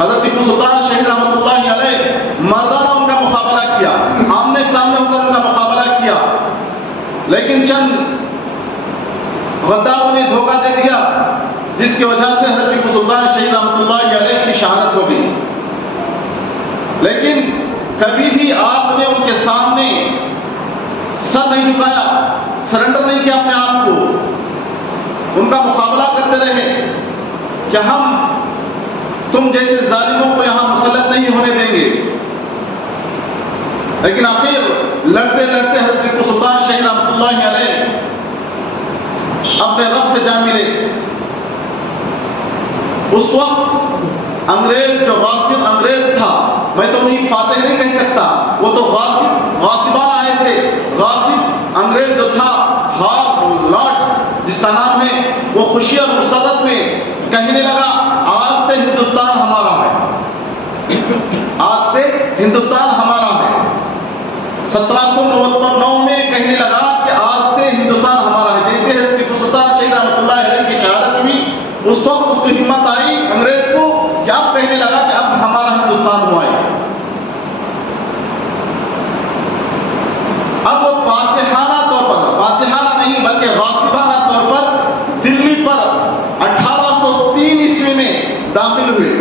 हज़रत टीपू सुल्तान शहीद रहमतुल्लाहि अलैह मर्दाना उनका मुकाबला किया, आमने सामने होकर उनका मुकाबला किया, लेकिन चंद गद्दारों ने धोखा दे दिया, जिसकी वजह से हज़रत टीपू सुल्तान शहीद रहमतुल्लाहि अलैह की शहादत हो गई। लेकिन कभी भी आपने उनके सामने सर नहीं झुकाया, सरेंडर नहीं किया अपने आप को, उनका मुकाबला करते रहे कि हम तुम जैसे जालिमों को यहां मुसल्लत नहीं होने देंगे। लेकिन आखिर लड़ते लड़ते हज़रत टीपू सुल्तान शहीद रहमतुल्लाहि अलैह अपने रब से जा मिले। उस वक्त अंग्रेज जो गासिब अंग्रेज था, मैं तो उन्हीं फातेह नहीं कह सकता, वो तो गासिबान आए थे। गासिब अंग्रेज जो था, हार लॉर्ड्स जिसका नाम है, वो खुशी और मुसरत में कहने लगा आज से हिंदुस्तान हमारा है, आज से हिंदुस्तान हमारा है। 1799 में कहने लगा कि आज से हिंदुस्तान हमारा है। जैसे टीपू सुल्तान शहीद रहमतुल्लाहि अलैह की शहादत हुई, उस वक्त उसको हिम्मत आई अंग्रेज को कि अब कहने लगा कि अब हमारा हिंदुस्तान हुआ है। अब वो फातिहाना तौर पर, फातिहाना नहीं बल्कि गासिबाना तौर पर दिल्ली पर 1803 ईस्वी में दाखिल हुए।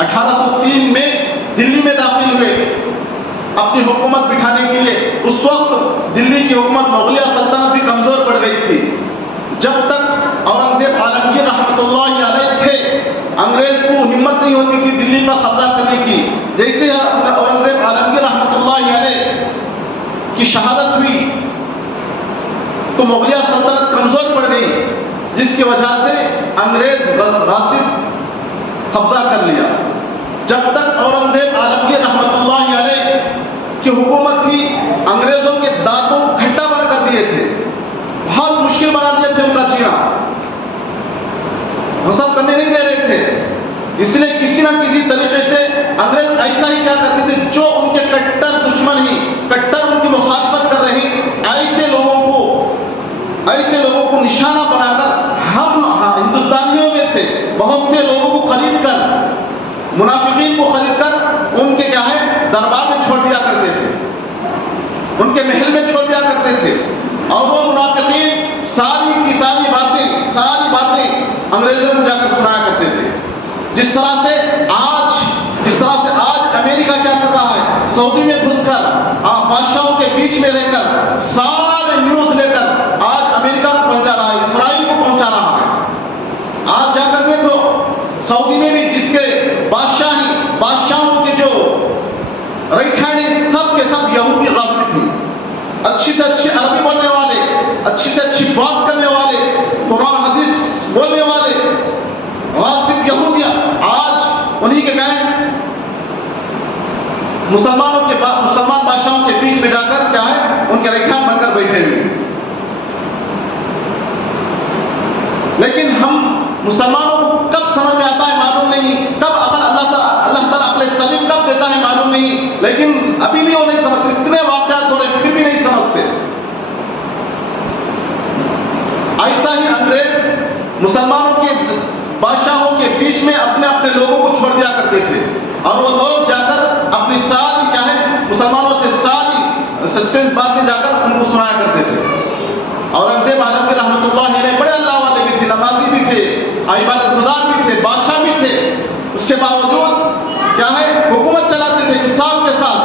1803 में दिल्ली में दाखिल हुए अपनी हुकूमत बिठाने के लिए। उस वक्त दिल्ली की हुकूमत मुगलिया सल्तनत भी कमजोर पड़ गई थी। जब तक औरंगजेब आलमगीर रहमतुल्लाहि अलैह थे, अंग्रेज को हिम्मत नहीं होती थी दिल्ली पर कब्जा करने की। जैसे औरंगजेब आलमगीर रहमतुल्लाहि अलैह की शहादत हुई तो मुगलिया सल्तनत कमजोर पड़ गई, जिसकी वजह से अंग्रेज गासिब कब्जा कर लिया। जब तक औरंगजेब आलमगीर रहमतुल्लाहि अलैह की हुकूमत थी, अंग्रेजों के दांतों को खट्टा बना कर दिए थे, बहुत मुश्किल बना दिए थे उनका जीना, हसब करने नहीं दे रहे थे। इसलिए किसी ना किसी तरीके से अंग्रेज ऐसा ही क्या करते थे, जो उनके कट्टर दुश्मन ही, कट्टर उनकी मुखालफत कर रहे, ऐसे लोगों को निशाना बनाकर हम हिंदुस्तानियों में से बहुत से लोगों को खरीद कर, मुनाफिकीन को खरीद कर उनके क्या है दरबार में छोड़ दिया करते थे, उनके महल में छोड़ दिया करते थे। और वो मुनाफिकीन सारी की सारी बातें अंग्रेजों को जाकर सुनाया करते थे। जिस तरह से आज अमेरिका क्या कर रहा है, सऊदी में घुसकर बादशाहों के बीच में रहकर सारे न्यूज लेकर आज अमेरिका को पहुंचा रहा है, इसराइल को पहुंचा रहा है। आज जाकर देखो सऊदी में भी जिसके बादशाहों के जो रईठाने सब के सब यहूदी गासिब हैं, अच्छी से अच्छी अरबी बोलने वाले, अच्छी से अच्छी बात करने वाले, कुरान हदीस बोलने वाले गासिब यहूदिया आज उन्हीं के गए मुसलमान बादशाहों के बीच में जाकर क्या है उनके रईठान बनकर बैठे हुए। लेकिन हम मुसलमानों को कब समझ में आता है मालूम नहीं, कब अल्लाह ताला अपने सलीम कब देता है मालूम नहीं, लेकिन अभी भी वो नहीं समझते। इतने वाक़यात हो रहे फिर भी नहीं समझते। ऐसा ही अंग्रेज मुसलमानों के बादशाहों के बीच में अपने अपने लोगों को छोड़ दिया करते थे, और वो लोग जाकर अपनी सारी क्या है मुसलमानों से सारी सस्पेंस बातें जाकर उनको सुनाया करते थे। औरंगजेब आलमगीर रहमतुल्लाहि अलैह बड़े अल्लाह वाले भी थे, नमाजी भी थे, इबादत गुजार भी थे, बादशाह भी थे। उसके बावजूद क्या है हुकूमत चलाते थे इंसाफ के साथ।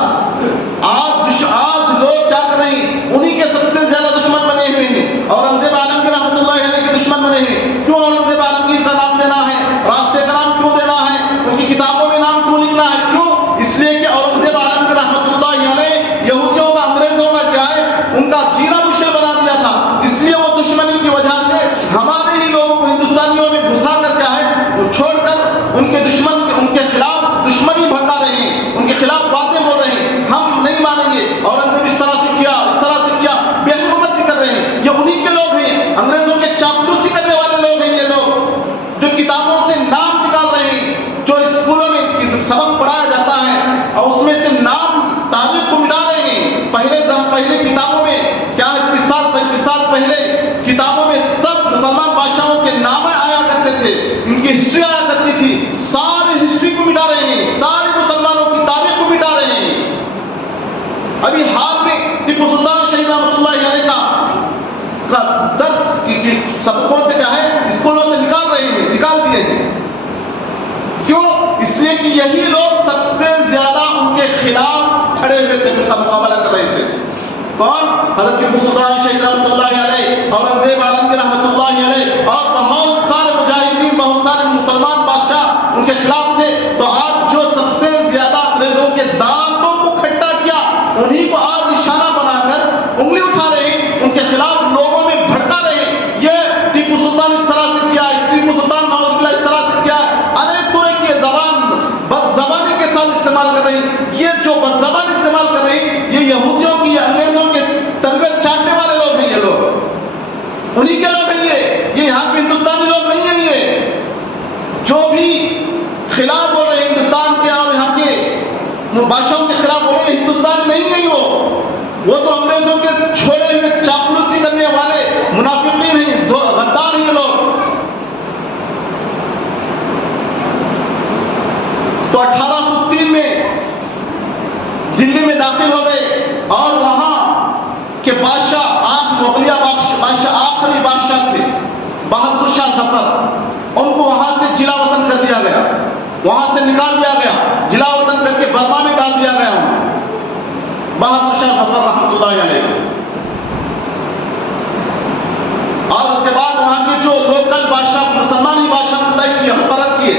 आज लोग क्या कर रहे हैं, उन्हीं के सबसे ज्यादा दुश्मन बने हुए हैं, औरंगजेब आलमगीर रहमतुल्लाहि अलैह के दुश्मन बने हैं। क्यों औरंगजेब आलमगीर का नाम देना है, रास्ते का नाम क्यों देना है, उनकी किताबों में नाम क्यों लिखना है? क्यों? इसलिए कि औरंगजेब आलमगीर रहमतुल्लाहि अलैह यहूदियों का, अंग्रेजों का क्या है उनका जीना मुश्किल बना दिया था। इसलिए वो दुश्मनी की वजह से हमारे ही लोगों को हिंदुस्तानियों में घुसा कर क्या है छोड़कर उनके दुश्मन उनके खिलाफ दुश्मनी भड़का रहे हैं, उनके खिलाफ बातें बोल रहे हैं। हम नहीं मानेंगे, औरंगजेब इस तरह से किया, बेहुकूमत भी कर रहे हैं। ये उन्हीं के लोग हैं, अंग्रेजों के चापलूसी करने वाले लोग हैं ये लोग, जो किताबों से नाम निकाल रहे हैं, जो स्कूलों में सबक पढ़ाया जाता है और उसमें से नाम तारीख को मिटा रहे हैं। पहले किताबों में क्या 30 साल पहले किताबों में सब मुसलमान बादशाहों के नाम आया करते थे, इनकी हिस्ट्री आया करती थी। अभी हाल में टीपू सुल्तान शहीद रहमतुल्लाह अलैह का दर्स की सबकों से क्या है स्कूलों से निकाल दिए हैं। क्यों? इसलिए कि यही लोग सबसे ज्यादा उनके खिलाफ खड़े हुए थे, उनका मुकाबला कर रहे थे। कौन? हज़रत टीपू सुल्तान शहीद रहमतुल्लाह अलैह, औरंगजेब आलमगीर रहमतुल्लाह अलैह और बहुत सारे मुजाहिदीन, बहुत सारे मुसलमान बादशाह उनके खिलाफ थे। तो आज जो सबसे ज्यादा अंग्रेजों के दांतों को खट्टा किया, उन्हीं को आज निशाना बनाकर उंगली उठा रहे, उनके खिलाफ लोगों में भड़का रहे। ये टीपू सुल्तान इस तरह से किया, टीपू सुल्तान नाउजुबिल्लाह इस तरह से किया, अनेक तरह की जबान बदजबानी के साथ इस्तेमाल कर रही। ये जो बदजबान इस्तेमाल कर रही, ये यहूदियों की, अंग्रेजों के तरबियत चाटने वाले लोग हैं। ये लोग उन्हीं के लोग हैं। ये यहाँ के हिंदुस्तानी लोग नहीं हैं। ये जो भी खिलाफ बोल रहे हिंदुस्तान के और यहाँ के बादशाहों के खिलाफ बोल रहे, हिंदुस्तान नहीं है वो तो अंग्रेजों के छोड़े हुए चापलूसी करने वाले मुनाफिकीन हैं, गद्दार हैं ये लोग। तो 1803 में दिल्ली में दाखिल हो गए और वहां के बादशाह मुगलिया बादशाह आखिरी बादशाह थे बहादुर शाह जफर, उनको वहां से जिला वतन कर दिया गया, वहां से निकाल दिया गया, जिला वतन करके बर्मा में डाल दिया गया बहादुर शाह जफर रहमतुल्लाह अलैह। और उसके बाद वहां के जो लोकल बादशाह, मुसलमान बादशाह तय किए, मुकर्रर किए,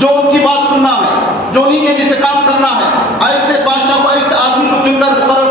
जो उनकी बात सुनना है, जो उन्हीं के जैसे काम करना है, ऐसे बादशाह को, ऐसे आदमी को चुनकर मुकर्रर